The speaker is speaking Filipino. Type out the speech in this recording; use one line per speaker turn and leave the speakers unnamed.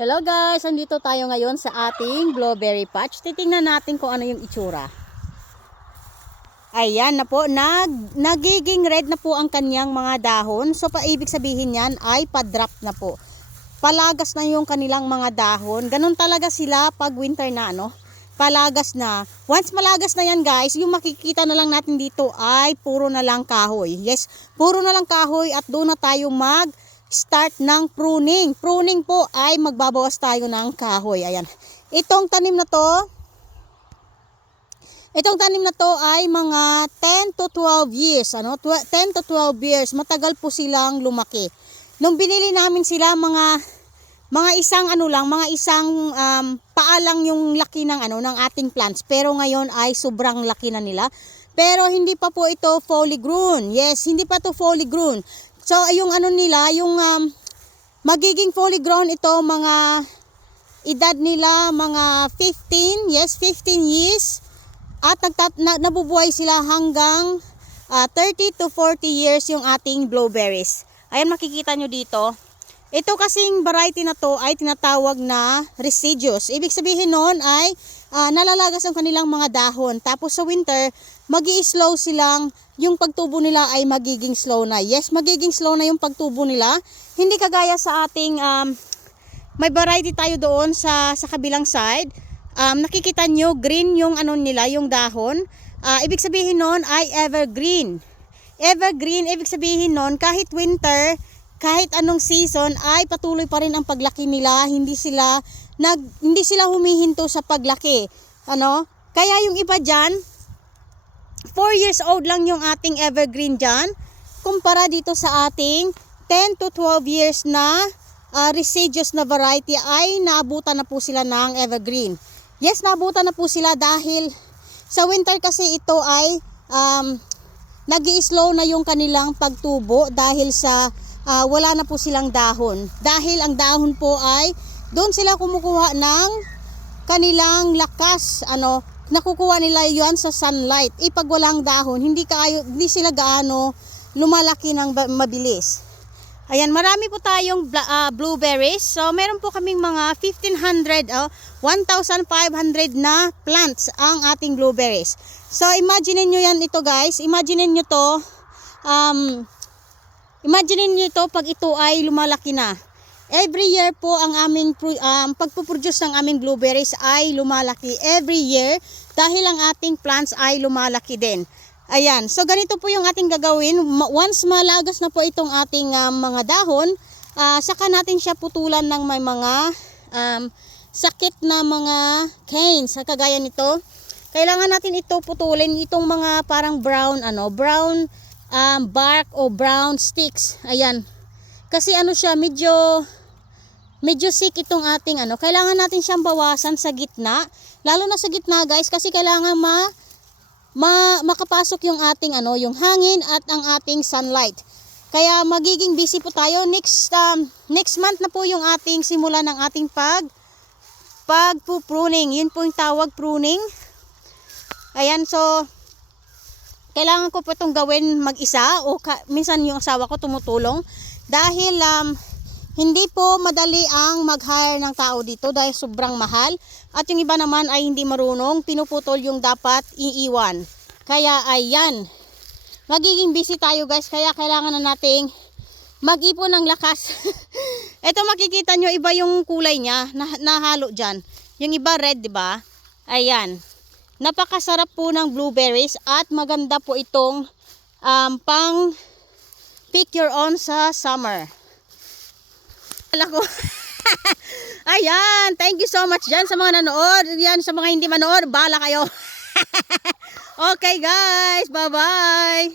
Hello guys, andito tayo ngayon sa ating blueberry patch. Titingnan natin kung ano yung itsura. Ayan na po, nag, nagiging red na po ang kanyang mga dahon. So paibig sabihin yan ay pa-drop na po. Palagas na yung kanilang mga dahon. Ganun talaga sila pag winter na ano. Palagas na. Once malagas na yan guys, yung makikita na lang natin dito ay puro na lang kahoy. Yes, puro na lang kahoy at doon na tayo mag start ng pruning. Pruning po ay magbabawas tayo ng kahoy. Ayan. Itong tanim na to, itong tanim na to ay mga 10 to 12 years. Ano? Tw- 10 to 12 years. Matagal po silang lumaki. Nung binili namin sila mga mga isang ano lang, mga isang um, paalang yung laki ng ano ng ating plants. Pero ngayon ay sobrang laki na nila. Pero hindi pa po ito fully grown. Yes, hindi pa to fully grown. So, yung ano nila, yung um, magiging fully grown ito, mga edad nila, mga 15, yes, 15 years. At nagtat na, nabubuhay sila hanggang ah, 30 to 40 years yung ating blueberries. Ayan, makikita nyo dito. Ito kasing variety na to ay tinatawag na residues. Ibig sabihin noon ay ah, nalalagas ang kanilang mga dahon. Tapos sa winter, mag slow silang, yung pagtubo nila ay magiging slow na. Yes, magiging slow na yung pagtubo nila. Hindi kagaya sa ating, um, may variety tayo doon sa, sa kabilang side. Um, nakikita nyo, green yung ano nila, yung dahon. Ah, ibig sabihin noon ay evergreen. Evergreen, ibig sabihin noon, kahit winter, kahit anong season ay patuloy pa rin ang paglaki nila, hindi sila nag hindi sila humihinto sa paglaki. Ano? Kaya yung iba diyan 4 years old lang yung ating evergreen diyan kumpara dito sa ating 10 to 12 years na ah, residues na variety ay naabutan na po sila ng evergreen. Yes, naabutan na po sila dahil sa winter kasi ito ay um, nag slow na yung kanilang pagtubo dahil sa ah, wala na po silang dahon. Dahil ang dahon po ay doon sila kumukuha ng kanilang lakas, ano, nakukuha nila yan sa sunlight. Eh pag walang dahon, hindi kaayo, hindi sila gaano lumalaki ng mabilis. Ayan, marami po tayong ah, blueberries. So, meron po kaming mga 1,500, oh, 1,500 na plants ang ating blueberries. So, imagine nyo yan ito guys. Imagine nyo to. Um, imagine nyo ito pag ito ay lumalaki na. Every year po ang aming um, pagpuproduce ng aming blueberries ay lumalaki. Every year dahil ang ating plants ay lumalaki din. Ayan, so ganito po yung ating gagawin. Once malagas na po itong ating um, mga dahon, ah, saka natin siya putulan ng may mga um, sakit na mga canes, kagaya nito. Kailangan natin ito putulin itong mga parang brown ano, brown um, bark o brown sticks. Ayan. Kasi ano siya, medyo medyo sick itong ating ano. Kailangan natin siyang bawasan sa gitna. Lalo na sa gitna, guys, kasi kailangan ma ma makapasok yung ating ano, yung hangin at ang ating sunlight. Kaya magiging busy po tayo next um, next month na po yung ating simula ng ating pag pag pruning. Yun po yung tawag pruning. Ayan, so kailangan ko po itong gawin mag-isa o minsan yung asawa ko tumutulong dahil um, hindi po madali ang mag-hire ng tao dito dahil sobrang mahal. At yung iba naman ay hindi marunong pinuputol yung dapat iiwan. Kaya ayan. Magiging busy tayo guys. Kaya kailangan na nating mag-ipon ng lakas. Ito makikita nyo iba yung kulay niya. Na, nahalo dyan. Yung iba red di ba? Ayan. Napakasarap po ng blueberries at maganda po itong um, pang pick your own sa summer. Wala ko. Ayan, thank you so much dyan sa mga nanood. Yan sa mga hindi manood, bala kayo. okay guys, bye-bye.